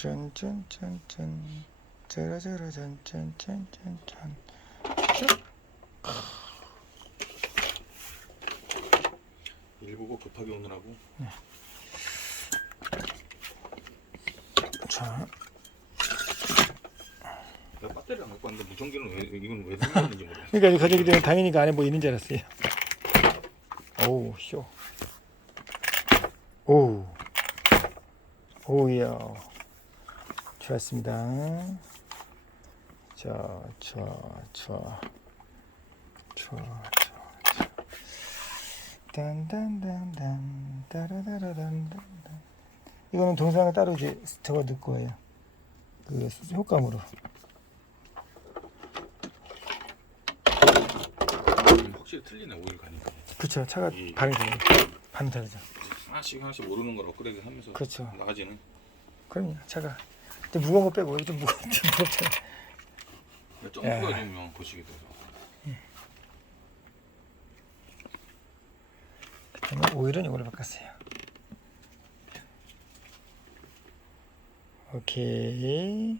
짠짠짠짠 짜라짜라 짠짠짠짠짠. 일 보고 급하게 오느라고. 자, 내가 배터리 안 갖고 왔는데 무전기는 이건 왜 생겼는지 모르겠어. 그러니까 이 가족이 되면 당연히 그 안에 뭐 있는 줄 알았어요. 오우 쇼. 오우. 오우야. 좋았습니다. 자. 딴딴딴딴 따라다라단단. 이거는 동영상을 따로 이제 저거 넣을 거예요. 그 효과음으로. 확실히 틀리네 오일 가니까. 그렇죠. 차가 반이 다르죠. 반 다르죠. 하나씩 모르는 걸 업그레이드 하면서 그렇죠. 나아지는. 그럼요. 차가. 근데 무거운 거 빼고 여기 좀 무겁잖아. 점프가 좀 거시기 돼서. 그다음에 오일은 이걸로 바꿨어요. 오케이.